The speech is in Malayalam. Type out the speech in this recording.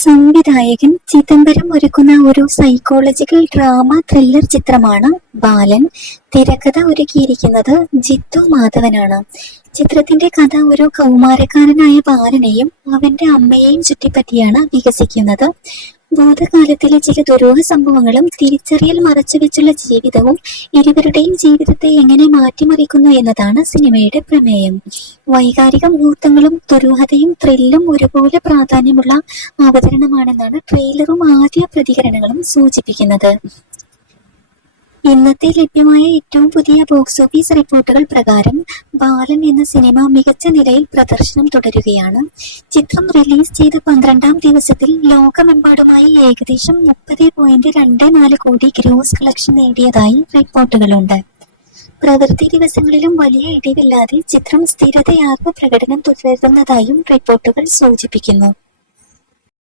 സംവിധായകൻ ചിദംബരം ഒരുക്കുന്ന ഒരു സൈക്കോളജിക്കൽ ഡ്രാമ ത്രില്ലർ ചിത്രമാണ് ബാലൻ. തിരക്കഥ ഒരുക്കിയിരിക്കുന്നത് ജിത്തു മാധവനാണ്. ചിത്രത്തിന്റെ കഥ ഒരു കൗമാരക്കാരനായ ബാലനെയും അവന്റെ അമ്മയെയും ചുറ്റിപ്പറ്റിയാണ് വികസിക്കുന്നത്. ഭൂതകാലത്തിലെ ചില ദുരൂഹ സംഭവങ്ങളും തിരിച്ചറിയൽ മറച്ചുവെച്ചുള്ള ജീവിതവും ഇരുവരുടെയും ജീവിതത്തെ എങ്ങനെ മാറ്റിമറിക്കുന്നു എന്നതാണ് സിനിമയുടെ പ്രമേയം. വൈകാരിക മുഹൂർത്തങ്ങളും ദുരൂഹതയും ത്രില്ലും ഒരുപോലെ പ്രാധാന്യമുള്ള അവതരണമാണെന്നാണ് ട്രെയിലറും ആദ്യ പ്രതികരണങ്ങളും സൂചിപ്പിക്കുന്നത്. ഇന്നത്തെ ലഭ്യമായ ഏറ്റവും പുതിയ ബോക്സ് ഓഫീസ് റിപ്പോർട്ടുകൾ പ്രകാരം ബാലൻ എന്ന സിനിമ മികച്ച നിലയിൽ പ്രദർശനം തുടരുകയാണ്. ചിത്രം റിലീസ് ചെയ്ത 12ാം ദിവസത്തിൽ ലോകമെമ്പാടുമായി ഏകദേശം 30.24 കോടി ഗ്രോസ് കളക്ഷൻ നേടിയതായി റിപ്പോർട്ടുകളുണ്ട്. പ്രവൃത്തി ദിവസങ്ങളിലും വലിയ ഇടിവില്ലാതെ ചിത്രം സ്ഥിരതയാർന്ന പ്രകടനം തുടരുന്നതായും റിപ്പോർട്ടുകൾ സൂചിപ്പിക്കുന്നു.